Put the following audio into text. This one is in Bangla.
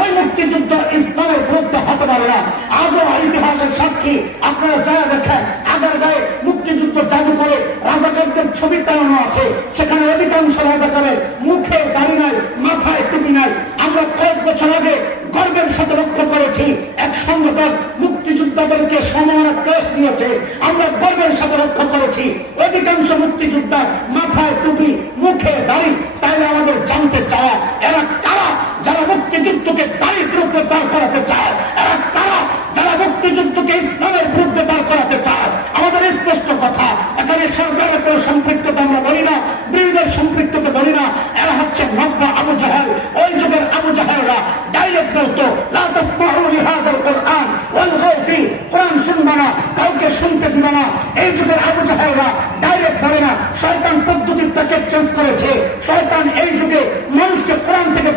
ওই মুক্তিযুদ্ধ ইসলামের বিরুদ্ধে হতে পারে না। আজও ইতিহাসের সাক্ষী আপনারা যারা দেখেন, আগারগাঁয়ে মুক্তিযুদ্ধ জাদুঘরে রাজাকারদের ছবি টানানো আছে, সেখানে অধিকাংশ রাজাকারের মুখে দাড়ি নাই, মাথায় টুপি নাই। আমরা কয়েক বছর আগে গর্বের সাথে লক্ষ্য করেছি এক সংগঠন মুক্তিযোদ্ধাদেরকে সম্মাননা ক্রেস্ট দিয়েছে, আমরা গর্বের সাথে লক্ষ্য করেছি অধিকাংশ মুক্তিযোদ্ধা মাথায় টুপি, মুখে দাড়ি। তাইলে আমাদের জানতে চাওয়া এরা